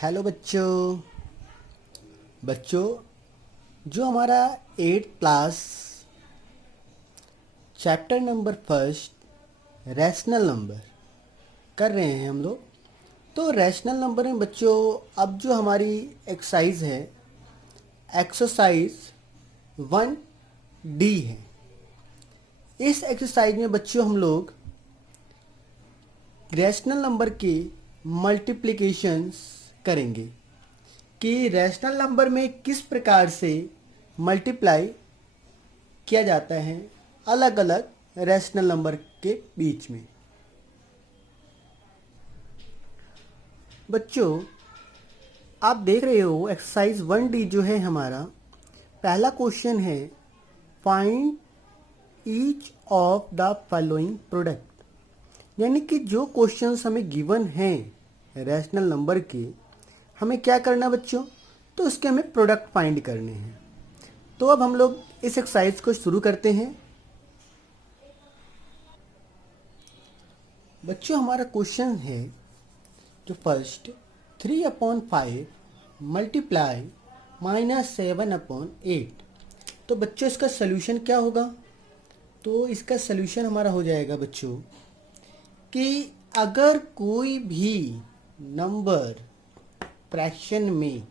Hello बच्चों। जो हमारा 8th class chapter number first rational number कर रहे हैं हम लोग। तो रैशनल नंबर में बच्चों अब जो हमारी एक्सरसाइज है, एक्सरसाइज 1D है। इस एक्सरसाइज में बच्चों हम लोग रैशनल नंबर के मल्टीप्लिकेशंस करेंगे कि रैशनल नंबर में किस प्रकार से मल्टीप्लाई किया जाता है अलग अलग रैशनल नंबर के बीच में। बच्चों आप देख रहे हो एक्सरसाइज 1D जो है हमारा पहला क्वेश्चन है, find each of the following product. यानी कि जो क्वेश्चंस हमें गिवन हैं रैशनल नंबर के, हमें क्या करना है बच्चों, तो उसके हमें प्रोडक्ट फाइंड करने हैं। तो अब हम लोग इस एक्सरसाइज को शुरू करते हैं। बच्चों हमारा क्वेश्चन है जो फर्स्ट 3/5 मल्टीप्लाई -7/8। तो बच्चों इसका सलूशन क्या होगा, तो इसका सलूशन हमारा हो जाएगा बच्चों कि अगर कोई भी नंबर फ्रैक्शन में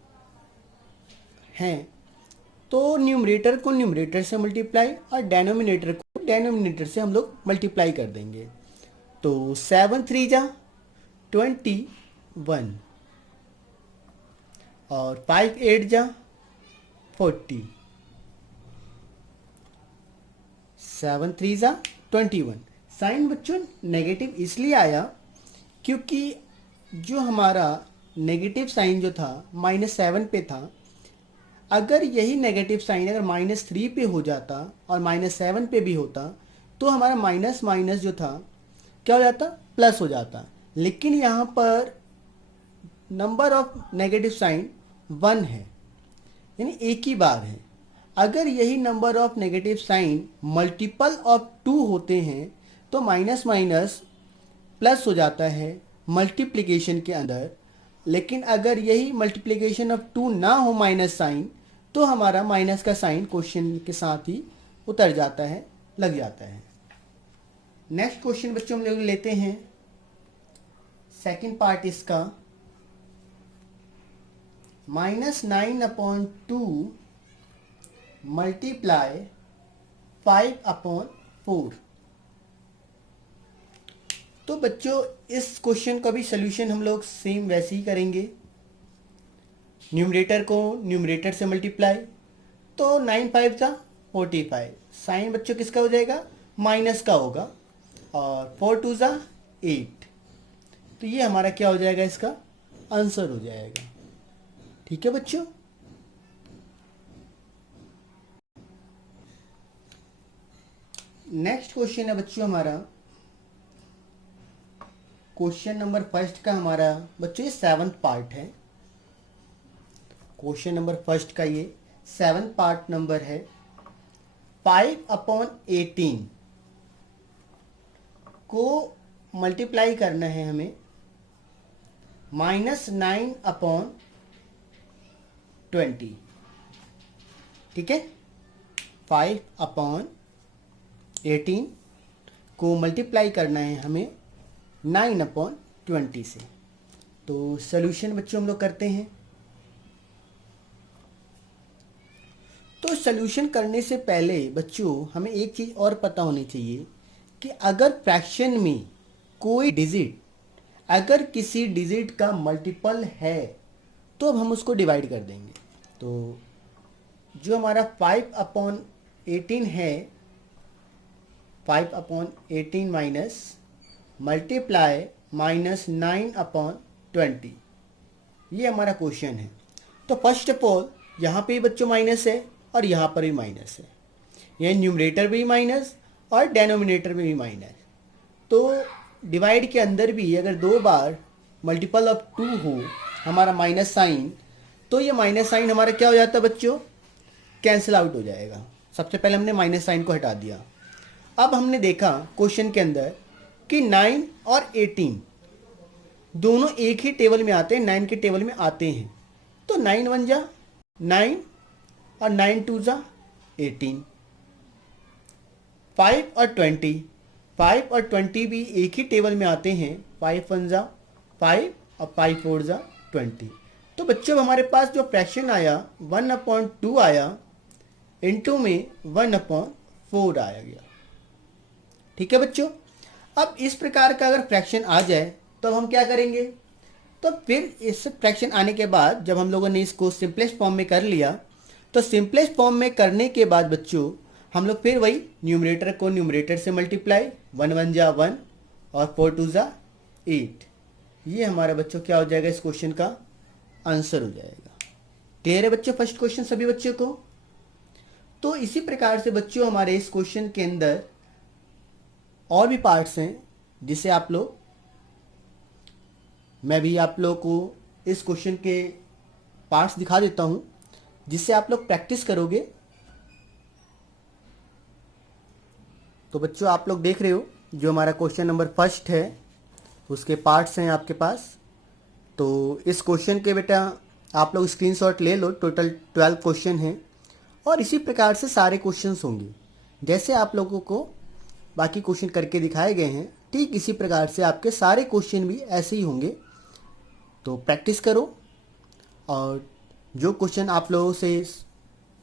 है तो न्यूमरेटर को न्यूमरेटर से मल्टीप्लाई और डेनोमिनेटर को डेनोमिनेटर से हम लोग मल्टीप्लाई कर देंगे। तो 7×3 = 21 और 5×8 = 40। 7×3 = 21। साइन बच्चों नेगेटिव इसलिए आया क्योंकि जो हमारा नेगेटिव साइन जो था -7 पे था, अगर यही नेगेटिव साइन अगर -3 पे हो जाता और -7 पे भी होता तो हमारा माइनस माइनस जो था क्या हो जाता, प्लस हो जाता। लेकिन यहाँ पर नंबर ऑफ नेगेटिव साइन 1 है, यानी एक ही बार है। अगर यही number of negative sign multiple of 2 होते हैं तो माइनस माइनस प्लस हो जाता है मल्टीप्लिकेशन के अंदर। लेकिन अगर यही मल्टीप्लिकेशन ऑफ 2 ना हो माइनस साइन, तो हमारा माइनस का साइन क्वेश्चन के साथ ही उतर जाता है, लग जाता है। नेक्स्ट क्वेश्चन बच्चों हम लोग लेते हैं, सेकंड पार्ट इसका, -9/2 मल्टीप्लाई 5/4। तो बच्चों इस क्वेश्चन का भी सलूशन हम लोग सेम वैसे ही करेंगे, न्यूमरेटर को न्यूमरेटर से मल्टीप्लाई। तो 9×5 = 45। साइन बच्चों किसका हो जाएगा, माइनस का होगा, और 4×2 = 8। तो ये हमारा क्या हो जाएगा, इसका आंसर हो जाएगा। ठीक है बच्चों। नेक्स्ट क्वेश्चन है बच्चों हमारा क्वेश्चन नंबर फर्स्ट का, हमारा बच्चों ये 7th पार्ट है। क्वेश्चन नंबर फर्स्ट का ये 7th पार्ट नंबर है। 5/18 को मल्टीप्लाई करना है हमें -9/20। ठीक है, 5/18 को मल्टीप्लाई करना है हमें 9/20 से। तो सॉल्यूशन बच्चों हम लोग करते हैं। तो सॉल्यूशन करने से पहले बच्चों हमें एक चीज़ और पता होनी चाहिए कि अगर फ्रैक्शन में कोई डिजिट अगर किसी डिजिट का मल्टीपल है तो अब हम उसको डिवाइड कर देंगे। तो जो हमारा 5/18 है, 5/18 माइनस मल्टीप्लाई -9/20, ये हमारा क्वेश्चन है। तो फर्स्ट ऑफ ऑल यहाँ पे बच्चों माइनस है और यहाँ पर भी माइनस है, ये न्यूमरेटर भी माइनस और डेनोमिनेटर में भी माइनस। तो डिवाइड के अंदर भी अगर 2 बार मल्टीपल ऑफ 2 हो हमारा माइनस साइन, तो ये माइनस साइन हमारा क्या हो जाता है बच्चों, कैंसिल आउट हो जाएगा। सबसे पहले हमने माइनस साइन को हटा दिया। अब हमने देखा क्वेश्चन के अंदर कि 9 और 18 दोनों एक ही टेबल में आते हैं, 9 के टेबल में आते हैं। तो 9 1 जा 9 और 9 2 जा 18। 5 और 20, 5 और 20 भी एक ही टेबल में आते हैं। 5 1 जा 5 और 5 4 जा 20। तो बच्चों हमारे पास जो फ्रैक्शन आया 1/2 आया, इनटू में 1/4 आया गया। ठीक है बच्चों, अब इस प्रकार का अगर फ्रैक्शन आ जाए तो हम क्या करेंगे? तो फिर इस फ्रैक्शन आने के बाद जब हम लोगों ने इसको सिंपलेस्ट फॉर्म में कर लिया, तो सिंपलेस्ट फॉर्म में करने के बाद बच्चों हम लोग फिर वही न्यूमरेटर को न्यूमरेटर से मल्टीप्लाई, 1 1 जा 1 और 4 2 जा 8। ये हमारा बच्चों क्या हो जाएगा? इस क्वेश्चन का आंसर हो जाएगा। क्लियर है बच्चों फर्स्ट क्वेश्चन सभी बच्चों को? तो इसी प्रकार से बच्चों हमारे इस क्वेश्चन के अंदर और भी पार्ट्स हैं जिसे आप लोग, मैं भी आप लोगों को इस क्वेश्चन के पार्ट्स दिखा देता हूं जिससे आप लोग प्रैक्टिस करोगे। तो बच्चों आप लोग देख रहे हो जो हमारा क्वेश्चन नंबर फर्स्ट है उसके पार्ट्स हैं आपके पास। तो इस क्वेश्चन के बेटा आप लोग स्क्रीनशॉट ले लो। टोटल 12 क्वेश्चन हैं और इसी प्रकार से सारे क्वेश्चंस होंगे। जैसे आप लोगों को बाकी क्वेश्चन करके दिखाए गए हैं, ठीक इसी प्रकार से आपके सारे क्वेश्चन भी ऐसे ही होंगे। तो प्रैक्टिस करो, और जो क्वेश्चन आप लोगों से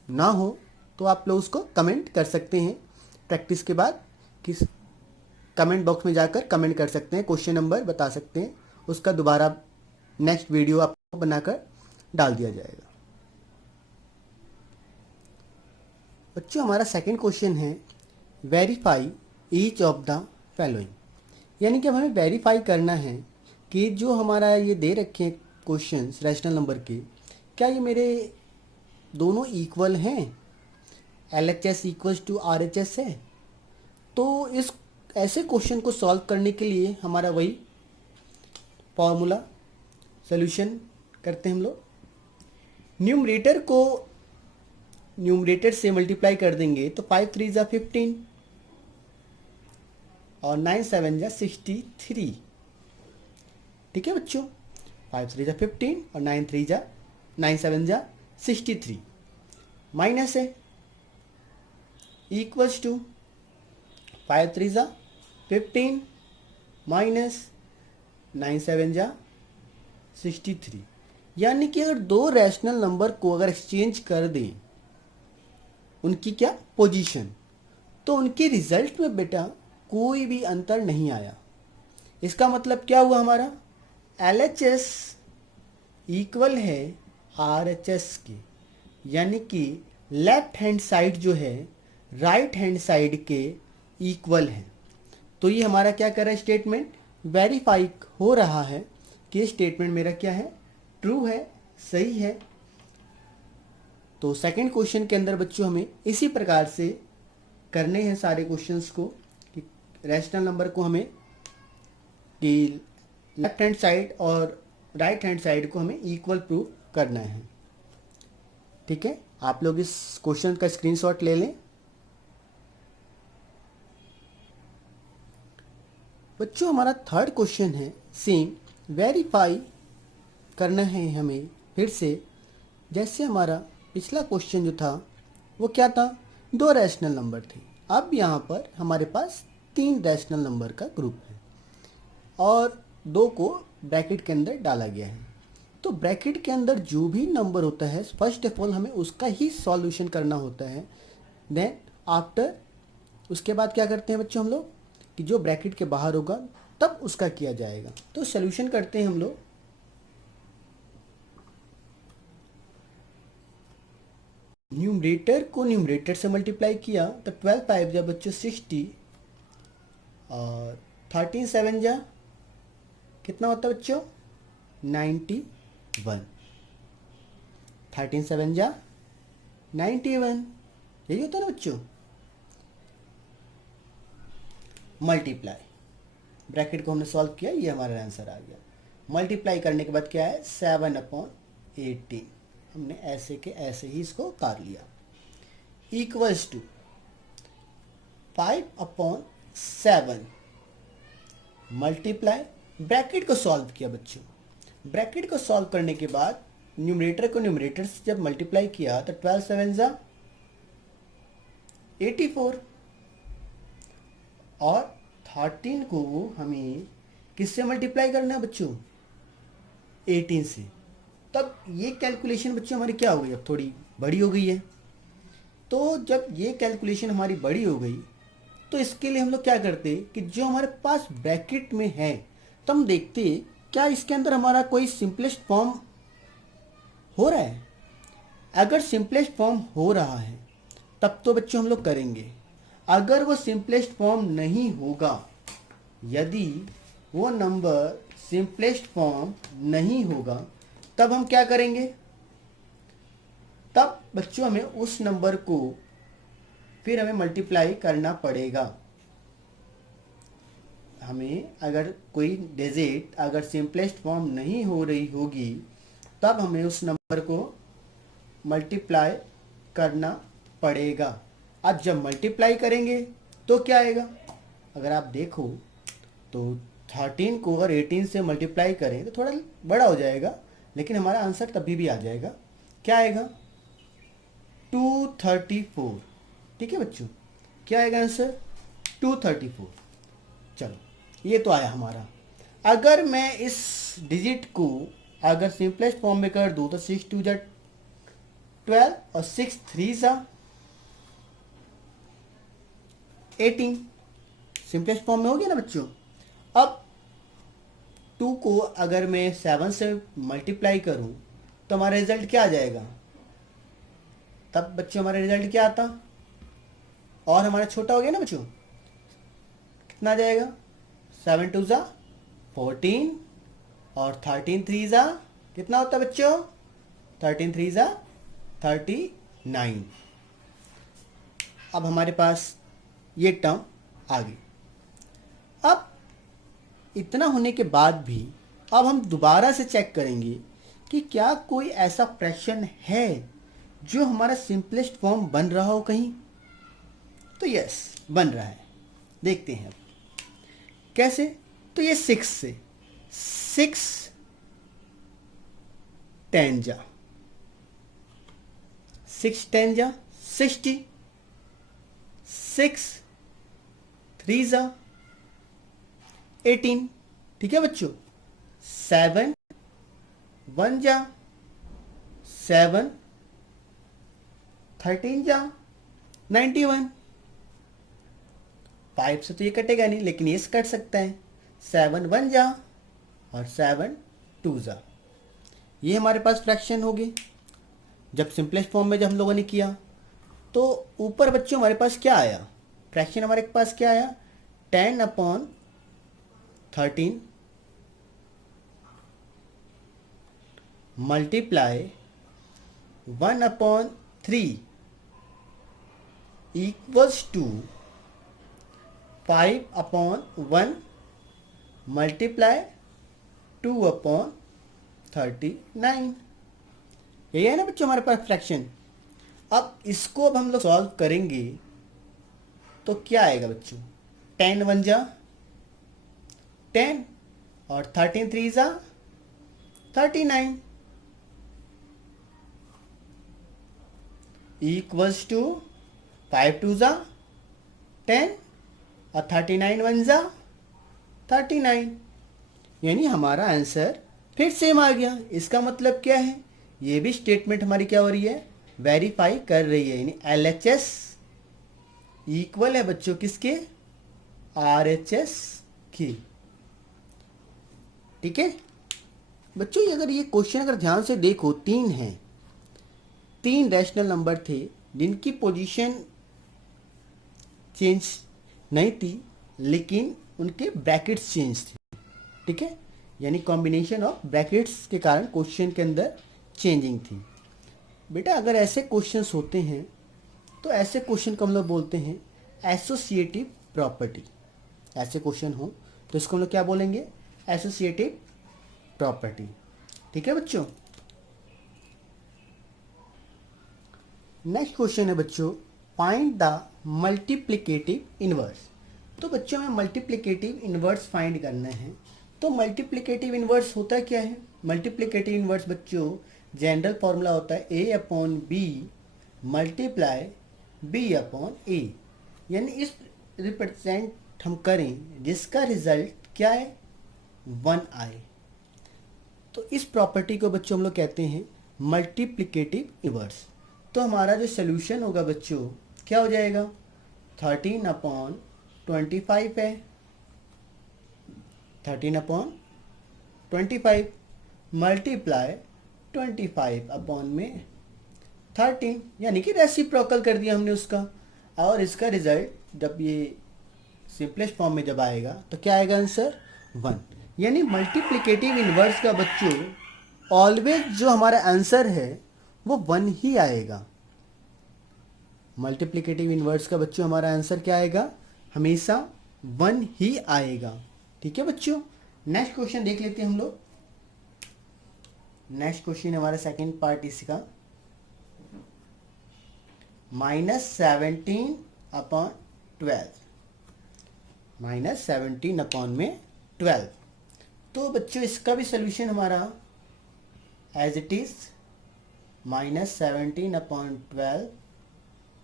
ना हो तो आप लोग उसको कमेंट कर सकते हैं प्रैक्टिस के बाद। किस कमेंट बॉक्स में जाकर कमेंट कर सकते हैं, क्वेश्चन नंबर बता सकते हैं, उसका दोबारा नेक्स्ट वीडियो आपको बनाकर डाल दिया जाएगा। बच्चों हमारा सेकंड क्वेश्चन है verify each of the following, यानी कि हमें वेरीफाई करना है कि जो हमारा ये दे रखे हैं क्वेश्चंस रैशनल नंबर के, क्या ये मेरे दोनों इक्वल हैं? LHS इक्वल्स टू RHS है। तो इस ऐसे क्वेश्चन को सॉल्व करने के लिए हमारा वही फॉर्मूला सॉल्यूशन करते हैं हम लोग। न्यूमरेटर को न्यूमरेटर से मल्टीप्लाई कर देंगे तो 5 3 जा 15 और 9 7 जा 63। ठीक है बच्चों, 5 3 जा 15 और 9 7 जा 63। माइनस है इक्वल्स टू 5 3 जा 15 माइनस 9 7 जा 63। यानी कि अगर दो रैशनल नंबर को अगर एक्सचेंज कर दें उनकी क्या पोजीशन, तो उनके रिजल्ट में बेटा कोई भी अंतर नहीं आया। इसका मतलब क्या हुआ? हमारा LHS इक्वल है RHS के, यानी कि लेफ्ट हैंड साइड जो है राइट हैंड साइड के इक्वल है। तो ये हमारा क्या कर रहा है? स्टेटमेंट वेरीफाई हो रहा है कि स्टेटमेंट मेरा क्या है? ट्रू है, सही है। तो सेकंड क्वेश्चन के अंदर बच्चों हमें इसी प्रकार से करने हैं सारे क्वेश्चंस को कि रैशनल नंबर को हमें कि लेफ्ट हैंड साइड और राइट हैंड साइड को हमें इक्वल प्रूव करना है। ठीक है, आप लोग इस क्वेश्चन का स्क्रीनशॉट ले लें। बच्चों हमारा थर्ड क्वेश्चन है सेम वेरीफाई करना है हमें फिर से। जैसे हमारा पिछला क्वेश्चन जो था वो क्या था? दो रैशनल नंबर थे। अब यहाँ पर हमारे पास 3 रैशनल नंबर का ग्रुप है और 2 को ब्रैकेट के अंदर डाला गया है। तो ब्रैकेट के अंदर जो भी नंबर होता है फर्स्ट ऑफ ऑल हमें उसका ही सॉल्यूशन करना होता है। देन आफ्टर उसके बाद क्या करते हैं बच्चों हम लोग कि जो ब्रैकेट के बाहर होगा तब उसका किया जाएगा। तो सॉल्यूशन करते हैं हम लोग। न्यूमरेटर को न्यूमरेटर से मल्टीप्लाई किया तो 12 5 जा बच्चों 60 और 13 7 जा कितना होता है बच्चों? 91। 13 7 जा 91, यही होता है ना बच्चों। मल्टीप्लाई, ब्रैकेट को हमने सॉल्व किया, ये हमारा आंसर आ गया। मल्टीप्लाई करने के बाद क्या है? 7/18। हमने ऐसे के ऐसे ही इसको उतार लिया। इक्वल्स टू 5/7 मल्टीप्लाई ब्रैकेट को सॉल्व किया बच्चों। ब्रैकेट को सॉल्व करने के बाद न्यूमरेटर को न्यूमरेटर से जब मल्टीप्लाई किया तो 12 7 जा 84 और 13 को हमें किससे मल्टीप्लाई करना है बच्चों? 18 से। तब ये कैलकुलेशन बच्चों हमारी क्या हो गई, अब थोड़ी बड़ी हो गई है। तो जब ये कैलकुलेशन हमारी बड़ी हो गई तो इसके लिए हम लोग क्या करते कि जो हमारे पास ब्रैकेट में है तो हम देखते क्या इसके अंदर हमारा कोई सिंपलेस्ट फॉर्म हो रहा है। अगर सिंपलेस्ट फॉर्म हो रहा है तब तो बच्चों हम लोग करेंगे। अगर वो सिंपलेस्ट फॉर्म नहीं होगा, यदि वो नंबर सिंपलेस्ट फॉर्म नहीं होगा तब हम क्या करेंगे? तब बच्चों हमें उस नंबर को फिर हमें मल्टीप्लाई करना पड़ेगा। हमें अगर कोई डिजिट अगर सिंपलेस्ट फॉर्म नहीं हो रही होगी तब हमें उस नंबर को मल्टीप्लाई करना पड़ेगा। अब जब मल्टीप्लाई करेंगे तो क्या आएगा? अगर आप देखो तो 13 को अगर 18 से मल्टीप्लाई करें तो थोड़ा बड़ा हो जाएगा, लेकिन हमारा आंसर तभी भी आ जाएगा। क्या आएगा? 234। ठीक है बच्चों, क्या आएगा आंसर? 234। चलो ये तो आया हमारा। अगर मैं इस डिजिट को अगर सिंपलेस्ट फॉर्म में कर दूं तो 6 2 जा 12 और 6 3 जा 18। सिंपलेस्ट फॉर्म में हो गया ना बच्चों। अब 2 को अगर मैं 7 से मल्टीप्लाई करूं तो हमारा रिजल्ट क्या आ जाएगा? तब बच्चों हमारा रिजल्ट क्या आता? और हमारा छोटा हो गया ना बच्चों, कितना आ जाएगा? 7 2 जा 14 और 13 3 जा कितना होता है बच्चों? 13 3 जा 39। अब हमारे पास ये टर्म आ गई। अब इतना होने के बाद भी अब हम दोबारा से चेक करेंगे कि क्या कोई ऐसा फ्रैक्शन है जो हमारा सिंपलेस्ट फॉर्म बन रहा हो कहीं। तो यस, बन रहा है। देखते हैं अब कैसे। तो ये 6 से 6 10 जा 6 10 जा 60, 6 3 जा 18। ठीक है बच्चों। 7 1 जा 7, 13 जा 91। 5 से तो ये कटेगा नहीं, लेकिन ये कट सकता है। 7 1 जा और 7 2 जा। ये हमारे पास फ्रैक्शन हो गई। जब सिंपलेस्ट फॉर्म में जब हम लोगों ने किया तो ऊपर बच्चों हमारे पास क्या आया? फ्रैक्शन हमारे पास क्या आया? 10/13 मल्टीप्लाई 1/3 इक्वल्स टू 5/1 मल्टीप्लाई 2/39। यही है ना बच्चों हमारे पास फ्रैक्शन। अब इसको अब हम लोग सॉल्व करेंगे तो क्या आएगा बच्चों? 10 1 जा 10 और 13 3 जा 39 इक्वल्स टू 5 2 जा 10 और 39 1 जा 39। यानी हमारा आंसर फिर सेम आ गया। इसका मतलब क्या है? ये भी स्टेटमेंट हमारी क्या हो रही है? वेरीफाई कर रही है। यानी LHS इक्वल है बच्चों किसके? RHS की। ठीक है बच्चों, अगर ये क्वेश्चन अगर ध्यान से देखो, 3 हैं, 3 रैशनल नंबर थे जिनकी पोजीशन चेंज नहीं थी, लेकिन उनके ब्रैकेट्स चेंज थे। ठीक है, यानी कॉम्बिनेशन ऑफ ब्रैकेट्स के कारण क्वेश्चन के अंदर चेंजिंग थी। बेटा अगर ऐसे क्वेश्चंस होते हैं तो ऐसे क्वेश्चन को हम लोग बोलते हैं एसोसिएटिव प्रॉपर्टी। ऐसे क्वेश्चन हो तो इसको हम लोग क्या बोलेंगे? Associative property. ठीक है बच्चों। नेक्स्ट क्वेश्चन है बच्चों, फाइंड द मल्टीप्लिकेटिव इनवर्स। तो बच्चों हमें मल्टीप्लिकेटिव इनवर्स फाइंड करना है। तो मल्टीप्लिकेटिव इन्वर्स होता क्या है? मल्टीप्लिकेटिव इन्वर्स बच्चों जनरल फॉर्मूला होता है A upon B multiply B upon A, यानी इस रिप्रेजेंट हम करें जिसका रिजल्ट क्या है 1 आए, तो इस प्रॉपर्टी को बच्चों हम लोग कहते हैं मल्टीप्लिकेटिव इन्वर्स। तो हमारा जो सोल्यूशन होगा बच्चों क्या हो जाएगा 13/25 है, 13/25 मल्टीप्लाई 25 अपॉन में 13, यानी कि रेसिप्रोकल कर दिया हमने उसका, और इसका रिजल्ट जब ये सिंपलेस्ट फॉर्म में जब आएगा तो क्या आएगा आंसर 1। यानी मल्टीप्लिकेटिव इन्वर्स का बच्चों ऑलवेज जो हमारा आंसर है वो 1 ही आएगा। मल्टीप्लिकेटिव इन्वर्स का बच्चों हमारा आंसर क्या आएगा, हमेशा 1 ही आएगा। ठीक है बच्चों, नेक्स्ट क्वेश्चन देख लेते हैं हम लोग। नेक्स्ट क्वेश्चन हमारा सेकेंड पार्ट इसका -17/12, -17/12। तो बच्चों इसका भी सोल्यूशन हमारा एज इट इज -17/12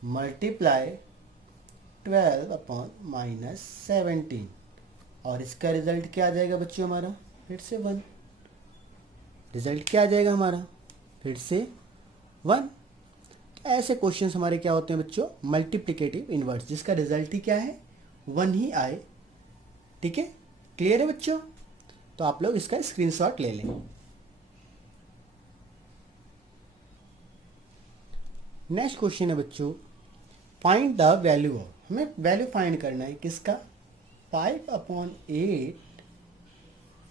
मल्टीप्लाई 12/-17, और इसका रिजल्ट क्या आ जाएगा बच्चों हमारा फिर से 1। रिजल्ट क्या आ जाएगा हमारा फिर से 1। ऐसे क्वेश्चंस हमारे क्या होते हैं बच्चों मल्टीप्लिकेटिव इन्वर्स, जिसका रिजल्ट ही क्या है 1 ही आए। ठीक है, क्लियर है बच्चों? तो आप लोग इसका स्क्रीनशॉट ले लें। नेक्स्ट क्वेश्चन है बच्चों फाइंड द वैल्यू ऑफ, हमें वैल्यू फाइंड करना है किसका 5/8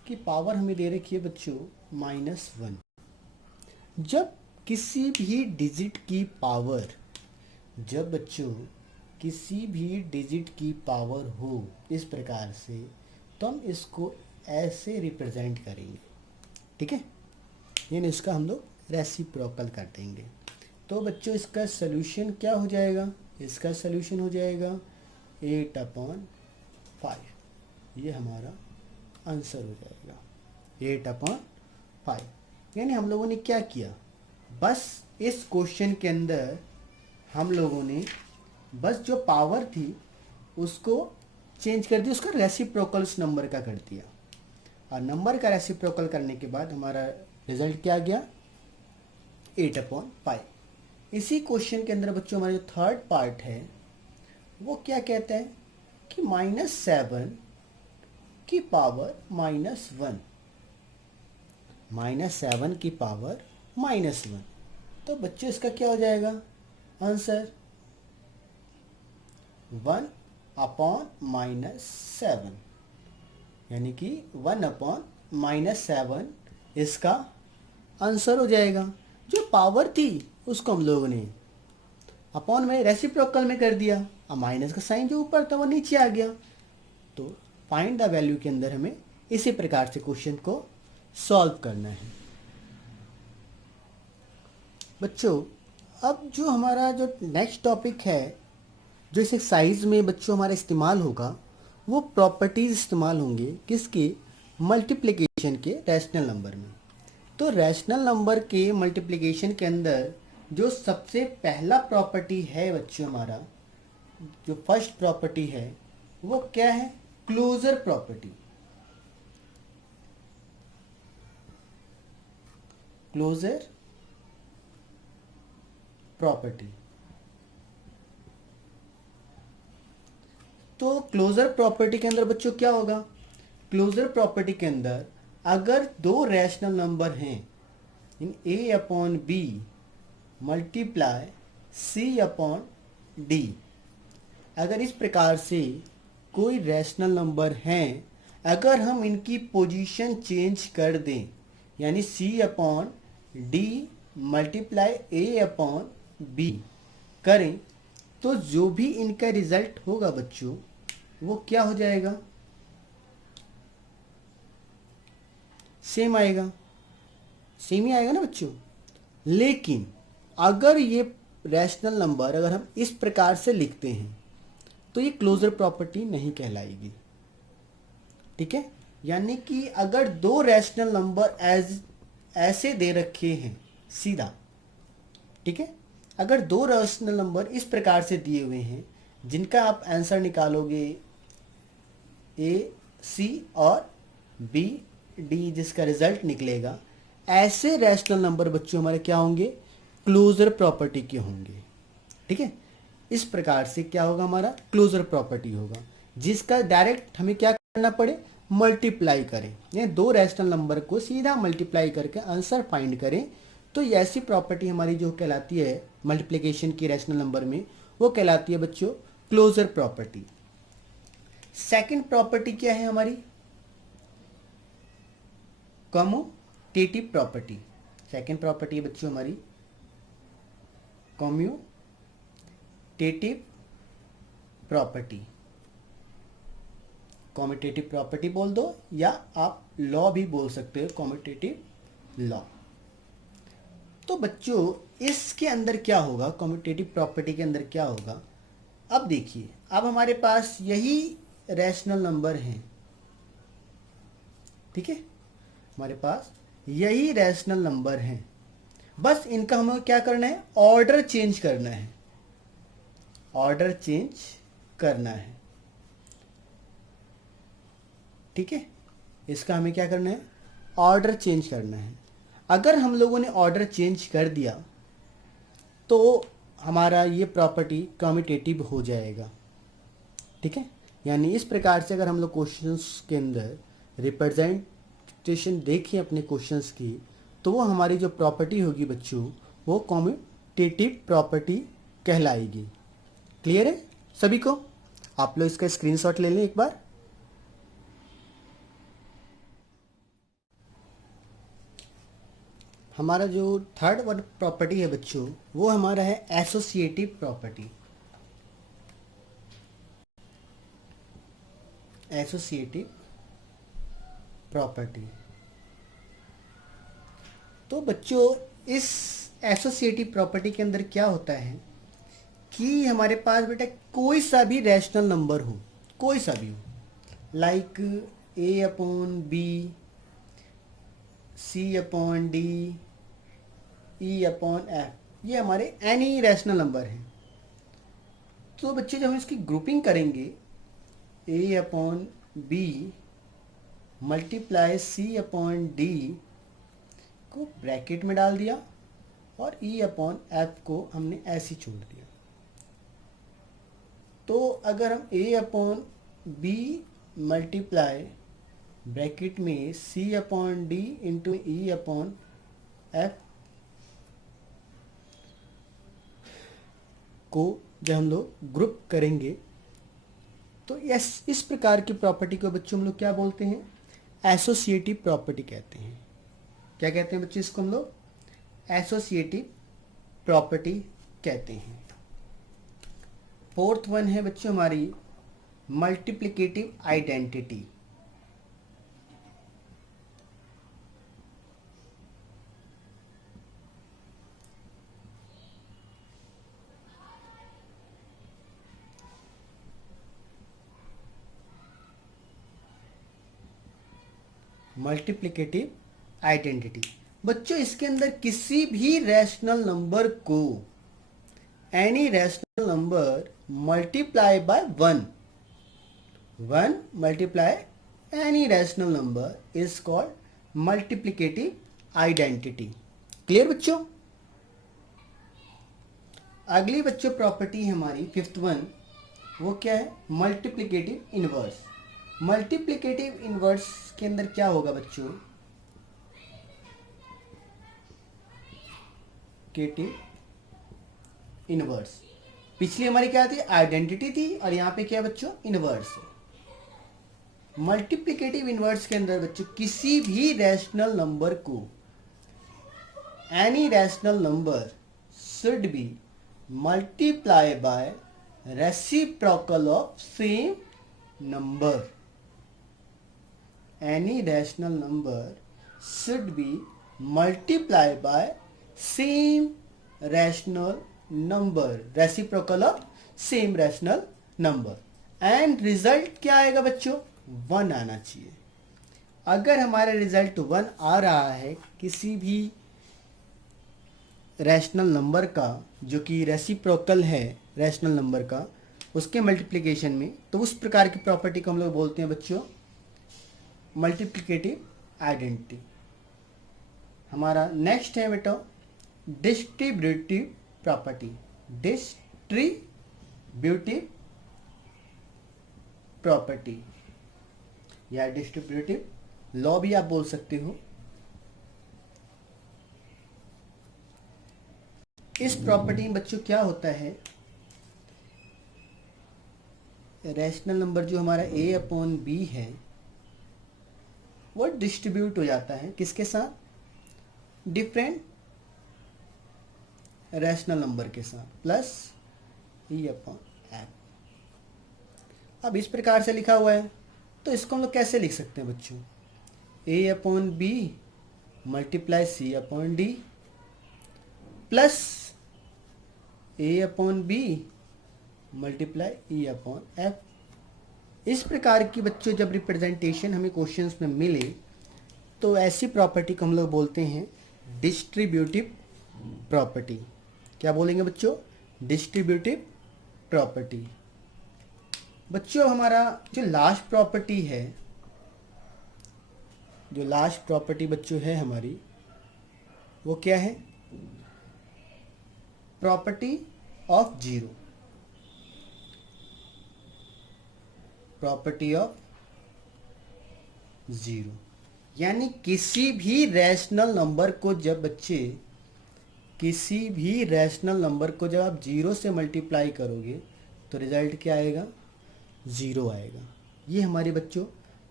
की पावर हमें दे रखी है बच्चों -1। जब किसी भी डिजिट की पावर, जब बच्चों किसी भी डिजिट की पावर हो इस प्रकार से, तो हम इसको ऐसे रिप्रेजेंट करेंगे। ठीक है, यानी इसका हम लोग रेसिप्रोकल कर देंगे। तो बच्चों इसका सलूशन क्या हो जाएगा, इसका सलूशन हो जाएगा 8/5, ये हमारा आंसर हो जाएगा 8/5। यानी हम लोगों ने क्या किया, बस इस क्वेश्चन के अंदर हम लोगों ने बस जो पावर थी उसको चेंज कर दिया, उसका रेसिप्रोकल उस नंबर का कर दिया, और नंबर का रेसिप्रोकल करने के बाद हमारा रिजल्ट क्या आ गया 8/5। इसी क्वेश्चन के अंदर बच्चों हमारा जो थर्ड पार्ट है वो क्या कहता है कि -7 की पावर -1, -7 की पावर -1। तो बच्चों इसका क्या हो जाएगा आंसर 1/-7, यानी कि 1/-7 इसका आंसर हो जाएगा। जो पावर थी उसको हम लोगों ने अपॉन में रेसिप्रोकल में कर दिया, अब माइनस का साइन जो ऊपर था वो नीचे आ गया। तो फाइंड द वैल्यू के अंदर हमें इसी प्रकार से क्वेश्चन को सॉल्व करना है। बच्चों अब जो हमारा जो नेक्स्ट टॉपिक है जो इस एक्सरसाइज में बच्चों हमारा इस्तेमाल होगा, वो प्रॉपर्टीज इस्तेमाल होंगे किसके, मल्टीप्लिकेशन के रैशनल नंबर में। तो रैशनल नंबर के मल्टीप्लिकेशन के अंदर जो सबसे पहला प्रॉपर्टी है बच्चों हमारा, जो फर्स्ट प्रॉपर्टी है वो क्या है, क्लोजर प्रॉपर्टी। Closure property. तो क्लोजर प्रॉपर्टी के अंदर बच्चों क्या होगा, क्लोजर प्रॉपर्टी के अंदर अगर दो रैशनल नंबर हैं इन a/b मल्टीप्लाई c/d, अगर इस प्रकार से कोई रैशनल नंबर हैं, अगर हम इनकी पोजीशन चेंज कर दें, यानी c/d मल्टीप्लाई a/b करें, तो जो भी इनका रिजल्ट होगा बच्चों वो क्या हो जाएगा, सेम आएगा, सेम ही आएगा ना बच्चों। लेकिन अगर ये रैशनल नंबर अगर हम इस प्रकार से लिखते हैं तो ये क्लोजर प्रॉपर्टी नहीं कहलाएगी। ठीक है, यानी कि अगर दो रैशनल नंबर ऐसे दे रखे हैं सीधा, ठीक है, अगर दो रैशनल नंबर इस प्रकार से दिए हुए हैं जिनका आप आंसर निकालोगे ए सी और बी डी, जिसका रिजल्ट निकलेगा, ऐसे रैशनल नंबर बच्चों हमारे क्या होंगे, क्लोजर प्रॉपर्टी के होंगे। ठीक है, इस प्रकार से क्या होगा, हमारा क्लोजर प्रॉपर्टी होगा, जिसका डायरेक्ट हमें क्या करना पड़े, मल्टीप्लाई करें, ये दो रैशनल नंबर को सीधा मल्टीप्लाई करके आंसर फाइंड करें, तो ये ऐसी प्रॉपर्टी हमारी जो कहलाती है मल्टीप्लिकेशन की रैशनल नंबर में, वो कहलाती है बच्चों क्लोजर प्रॉपर्टी। सेकंड प्रॉपर्टी क्या है हमारी, कम्यूटेटिव प्रॉपर्टी। सेकंड प्रॉपर्टी है बच्चों हमारी कम्यूटेटिव प्रॉपर्टी। कम्यूटेटिव प्रॉपर्टी बोल दो या आप लॉ भी बोल सकते हो, कम्यूटेटिव लॉ। तो बच्चों इसके अंदर क्या होगा, कम्यूटेटिव प्रॉपर्टी के अंदर क्या होगा, अब देखिए, अब हमारे पास यही रैशनल नंबर हैं, ठीक है, हमारे पास यही रैशनल नंबर हैं, बस इनका हमें क्या करना है, ऑर्डर चेंज करना है, ऑर्डर चेंज करना है, ठीक है, इसका हमें क्या करना है, ऑर्डर चेंज करना है। अगर हम लोगों ने ऑर्डर चेंज कर दिया तो हमारा ये प्रॉपर्टी कम्यूटेटिव हो जाएगा। ठीक है, यानी इस प्रकार से अगर हम लोग क्वेश्चंस के अंदर रिप्रेजेंटेशन देखें अपने क्वेश्चंस की, तो वो हमारी जो प्रॉपर्टी होगी बच्चों, वो कम्यूटेटिव प्रॉपर्टी कहलाएगी। क्लियर है सभी को? आप लोग इसका स्क्रीनशॉट ले लें एक बार। हमारा जो थर्ड वर्ड प्रॉपर्टी है बच्चों, वो हमारा है एसोसिएटिव प्रॉपर्टी। Associative property. तो बच्चों इस एसोसिएटिव प्रॉपर्टी के अंदर क्या होता है कि हमारे पास बेटा कोई सा भी रैशनल नंबर हो, कोई सा भी हो, like A upon B, C upon D, E upon F, ये हमारे एनी रैशनल नंबर हैं। तो बच्चे जब हम इसकी ग्रुपिंग करेंगे, ए upon B multiply C upon D को ब्रैकेट में डाल दिया और ई अपॉन एफ को हमने ऐसे छोड़ दिया। तो अगर हम A upon B multiply bracket में C upon D into E upon F को जब हम लोग ग्रुप करेंगे, तो इस प्रकार की प्रॉपर्टी को बच्चों हम लोग क्या बोलते हैं, एसोसिएटिव प्रॉपर्टी कहते हैं। क्या कहते हैं बच्चों इसको हम लोग, एसोसिएटिव प्रॉपर्टी कहते हैं। फोर्थ वन है बच्चों हमारी मल्टीप्लिकेटिव आइडेंटिटी। मल्टीप्लिकेटिव आइडेंटिटी बच्चों, इसके अंदर किसी भी रैशनल नंबर को, any rational number multiply by one, one multiply any rational number is called multiplicative identity. Clear बच्चों? अगली बच्चों प्रॉपर्टी हमारी फिफ्थ वन, वो क्या है, मल्टीप्लिकेटिव इनवर्स। मल्टीप्लिकेटिव इनवर्स के अंदर क्या होगा बच्चों, केटिव इनवर्स। पिछली हमारी क्या थी, आइडेंटिटी थी, और यहां पे क्या बच्चों, इनवर्स। मल्टीप्लिकेटिव इनवर्स के अंदर बच्चों किसी भी रैशनल नंबर को, any rational number should be multiply by reciprocal of same number. Any rational number should be multiplied by same rational number, reciprocal of same rational number, and result क्या आएगा बच्चों, one आना चाहिए। अगर हमारा result 1 आ रहा है किसी भी रैशनल नंबर का जो कि रेसिप्रोकल है रैशनल नंबर का, उसके मल्टीप्लिकेशन में, तो उस प्रकार की प्रॉपर्टी को हम लोग बोलते हैं बच्चों मल्टीप्लिकेटिव आइडेंटिटी। हमारा नेक्स्ट है बेटा डिस्ट्रीब्यूटिव प्रॉपर्टी। डिस्ट्रीब्यूटिव प्रॉपर्टी या डिस्ट्रीब्यूटिव लॉ भी आप बोल सकते हो। इस प्रॉपर्टी में बच्चों क्या होता है, रैशनल नंबर जो हमारा a अपॉन b है वो डिस्ट्रीब्यूट हो जाता है किसके साथ, डिफरेंट रैशनल नंबर के साथ, प्लस e अपॉन f। अब इस प्रकार से लिखा हुआ है तो इसको हम लोग कैसे लिख सकते हैं बच्चों, a upon B multiply c upon D plus a upon B multiply e upon f। इस प्रकार की बच्चों जब रिप्रेजेंटेशन हमें क्वेश्चंस में मिले तो ऐसी प्रॉपर्टी को हम लोग बोलते हैं डिस्ट्रीब्यूटिव प्रॉपर्टी। क्या बोलेंगे बच्चों, डिस्ट्रीब्यूटिव प्रॉपर्टी। बच्चों हमारा जो लास्ट प्रॉपर्टी है, जो लास्ट प्रॉपर्टी बच्चों है हमारी, वो क्या है, property of zero. Property of zero यानी किसी भी रैशनल नंबर को जब बच्चे, किसी भी रैशनल नंबर को जब आप जीरो से मल्टीप्लाई करोगे तो रिजल्ट क्या आएगा, ज़ीरो आएगा। ये हमारी बच्चों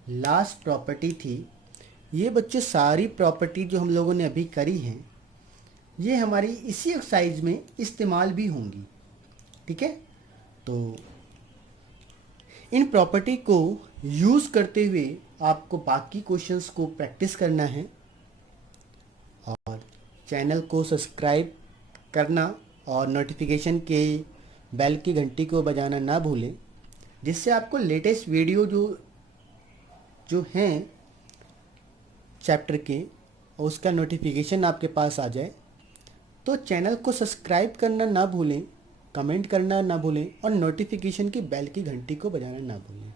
लास्ट प्रॉपर्टी थी। ये बच्चों सारी प्रॉपर्टी जो हम लोगों ने अभी करी हैं ये हमारी इसी एक्सरसाइज में इस्तेमाल भी होंगी। ठीक है, तो इन प्रॉपर्टी को यूज़ करते हुए आपको बाकी क्वेश्चंस को प्रैक्टिस करना है और चैनल को सब्सक्राइब करना और नोटिफिकेशन के बेल की घंटी को बजाना ना भूलें, जिससे आपको लेटेस्ट वीडियो जो हैं चैप्टर के उसका नोटिफिकेशन आपके पास आ जाए। तो चैनल को सब्सक्राइब करना ना भूलें, कमेंट करना ना भूलें और नोटिफिकेशन की बेल की घंटी को बजाना ना भूलें।